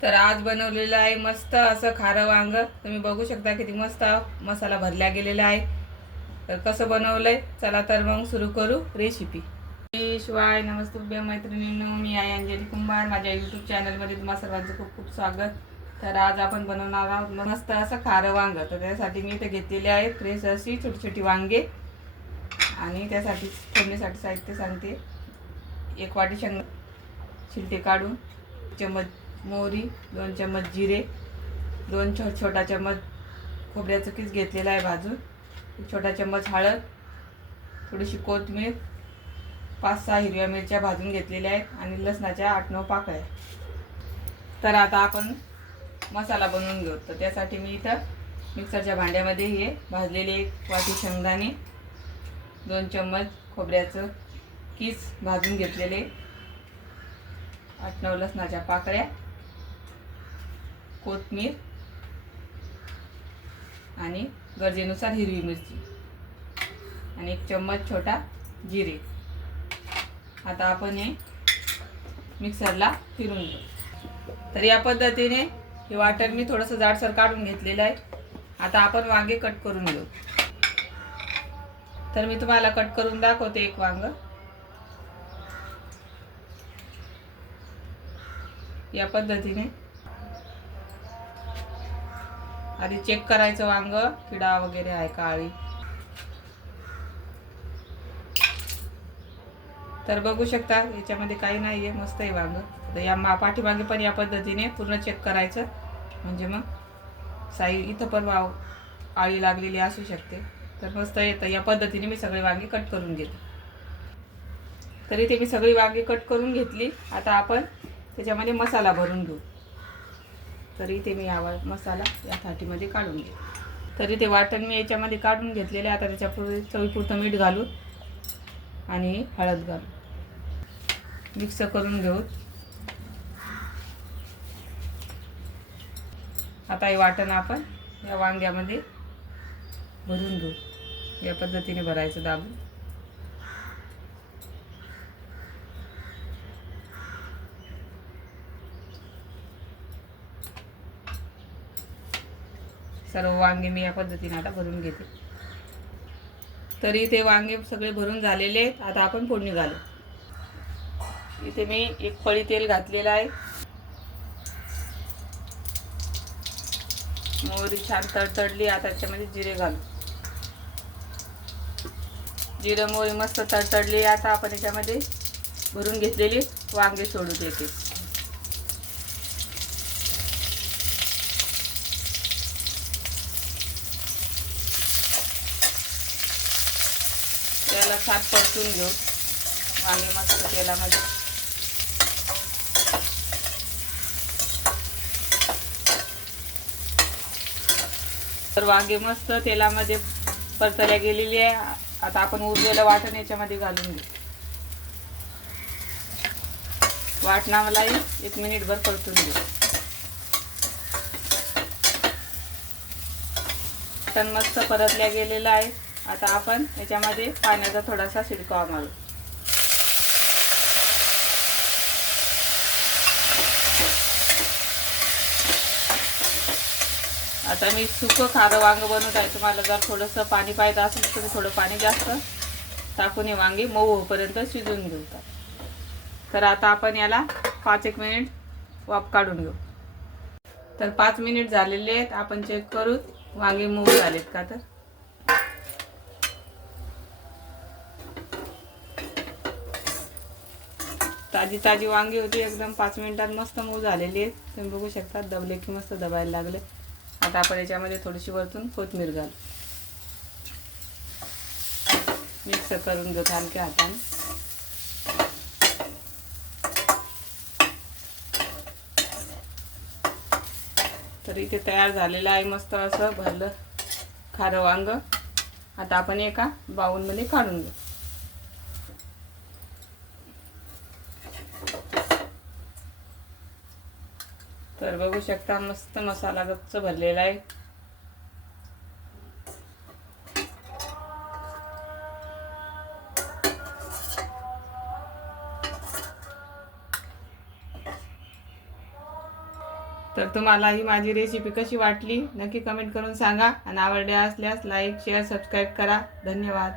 तर आज बनवलेलं आहे मस्त असं खारं वांग। तुम्ही बघू शकता किती मस्त मसाला भरला गेलेला आहे। तर कसं बनवलंय चला तर मग सुरू करू रेसिपी। शिवाय नमस्ते मैत्रिणींनो, मी आहे अंजली कुंभार। माझ्या यूट्यूब चॅनलमध्ये तुम्हा सर्वांचं खूप खूप स्वागत। तर आज आपण बनवणार आहोत मस्त असं खारं वांग। तर त्यासाठी मी इथे घेतलेले आहेत फ्रेश अशी छोटी छोटी वांगे आणि त्यासाठी फोडणीसाठी साहित्य सांगते। 1 वाटी शेंग छिलटे काढून, 1 चम्मच मोहरी, 2 चम्मच जिरे, 2 छोटा चम्मच खोबऱ्याचं किस घेतलेला आहे भाजून, 1 छोटा चम्मच हळद, थोडीशी कोथिंबीर, 5-6 हिरव्या मिरच्या भाजून घेतलेल्या आहेत आणि लसणाच्या 8-9 पाकळ्या। तर आता आपण मसाला बनवून घेऊ। तर त्यासाठी मी इथं मिक्सरच्या भांड्यामध्ये हे भाजलेले 1 वाटी शेंगदाणे, 2 चम्मच खोबऱ्याचं किस भाजून घेतलेले, 8-9 लसणाच्या पाकळ्या, कोथिंबीर आणि गरजेनुसार हिरवी मिरची आणि 1 चम्मच छोटा जिरे। आता आपण हे मिक्सरला फिरून घेऊ। तर या पद्धतीने हे वाटण मी थोडंसं जाडसर काढून घेतलेलं आहे। आता आपण वांगे कट करून घेऊ। तर मी तुम्हाला कट करून दाखवते एक वांग। या पद्धतीने आधी चेक करायचं वांग किडा वगैरे आहे का आळी। तर बघू शकता याच्यामध्ये काही नाही आहे, मस्त आहे वांग। तर या पाठीमागे पण या पद्धतीने पूर्ण चेक करायचं, म्हणजे मग इथं पण आळी लागलेली असू शकते। तर मस्त येतं। या पद्धतीने मी सगळे वांगे कट करून घेते। तर इथे मी सगळी वांगे कट करून घेतली। आता आपण त्याच्यामध्ये मसाला भरून घेऊ। तर इथे मी मसाला या थाटीमध्ये काढून घेते। तर इथे वाटण मी याच्यामध्ये काढून घेतलेले। आता त्याच्यापुढे चवीपुरतं मीठ घालून आणि हळद घालून मिक्स करून घेऊ। आता हे वाटण आपण या वांग्यामध्ये भरून घेऊ। या पद्धतीने भरायचं दाबून। सर्व वांगे मी या पद्धतीने आता भरून घेते। तरी ते वांगे सगळे भरून झालेले आहेत। आता आपण फोडणी घालू। इथे मी 1 पळी तेल घातलेलं आहे। मोहरी छान तडतडली। आता त्याच्यामध्ये जिरे घालू। जिरे मोहरी मस्त तडतडली। आता आपण याच्यामध्ये भरून घेतलेली वांगे सोडू देते। त्याला छान परतून घेऊ वांगे मस्त तेलामध्ये। तर वांगे मस्त तेलामध्ये परतल्या गेलेली आहे। आता आपण उरलेलं वाटण याच्यामध्ये घालून घेऊ। वाटणालाही 1 मिनिटभर परतून घेऊ। वाटण मस्त परतल्या गेलेलं आहे। आता आपण याच्यामध्ये पाण्याचा थोडासा शिडकावा मारू। आता मी सुकं खारं वांग बनवत आहे। तुम्हाला जर थोडंसं पाणी पाहिजे असेल तर तुम्ही थोडं पाणी जास्त टाकून हे वांगी मऊ होईपर्यंत शिजवून घेऊ। तर आता आपण याला 5-1 मिनिट वाफ काढून घेऊ। तर 5 मिनिट झालेले आहेत। आपण चेक करू वांगे मऊ झालेत का। तर ताजी ताजी वांगी होती, एकदम 5 मिनिटात मस्त मऊ झालेली आहेत। तुम्ही बघू शकता दबले की मस्त दबायला लागले। आता आपण याच्यामध्ये थोडीशी वरतून कोथिंबीर घालू। मिक्स करून घेऊ हलक्या हाताने। तर इथे तयार झालेलं आहे मस्त असं भरलं खारं वांग। आता आपण एका बाउलमध्ये काढून घेऊ। तर बघू शकता मस्त मसाला गच्च भरलेला आहे। तर तुम्हाला ही माझी रेसिपी कशी वाटली नक्की कमेंट करून सांगा आणि आवडली असल्यास लाईक शेअर सबस्क्राईब करा. धन्यवाद.